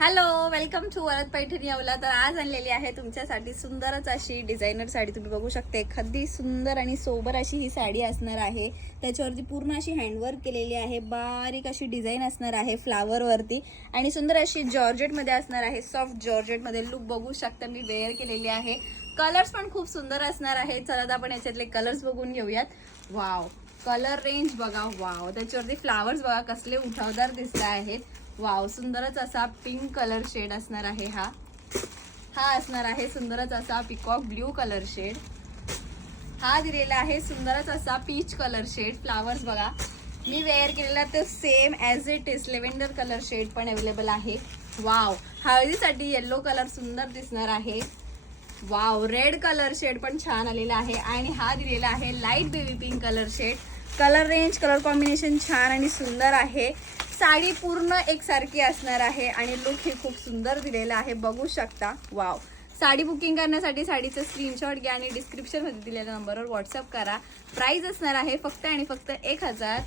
Hello, welcome to Varad Paithani अवला. तर आज आणलेली आहे तुमच्यासाठी सुंदरच अशी डिझायनर साडी. तुम्ही बघू शकता एखादी सुंदर आणि सोबर अशी ही साडी असणार आहे. त्याच्यावरती पूर्ण अशी हँडवर्क केलेली आहे, बारीक अशी डिझाईन असणार आहे फ्लावर वरती आणि सुंदर अशी जॉर्जेट मध्ये असणार आहे. सॉफ्ट जॉर्जेट मध्ये लुक बघू शकता, मी वेअर केलेली आहे. कलर्स पण खूप सुंदर असणार आहे. चला आता आपण याच्यातले कलर्स बघून घेऊयात. वाव, कलर रेंज बघा. वाव, त्याच्यावरती फ्लावर्स बघा कसले उठावदार दिसत आहेत. वाव, सुंदरच असा पिंक कलर शेड असणार आहे. हा असणार आहे सुंदरच असा पिकॉक ब्ल्यू कलर शेड. हा दिलेला आहे सुंदरच असा पीच कलर शेड. फ्लावर्स बघा, मी वेअर केलेला ते same as it is lavender colour shade पण अवेलेबल आहे. वाव, हळदीसाठी येल्लो कलर सुंदर दिसणार आहे. वाव, रेड कलर शेड पण छान आलेला आहे. आणि हा दिलेला आहे light baby pink colour shade. Colour range, colour combination छान आणि सुंदर आहे. साडी पूर्ण एकसारखी असणार आहे आणि लुक हे खूप सुंदर दिलेलं आहे, बघू शकता. वाव, साडी बुकिंग करण्यासाठी साडीचं स्क्रीनशॉट घ्या आणि डिस्क्रिप्शन मध्ये दिलेल्या नंबरवर व्हॉट्सअप करा. प्राइस असणार आहे फक्त आणि फक्त 1000.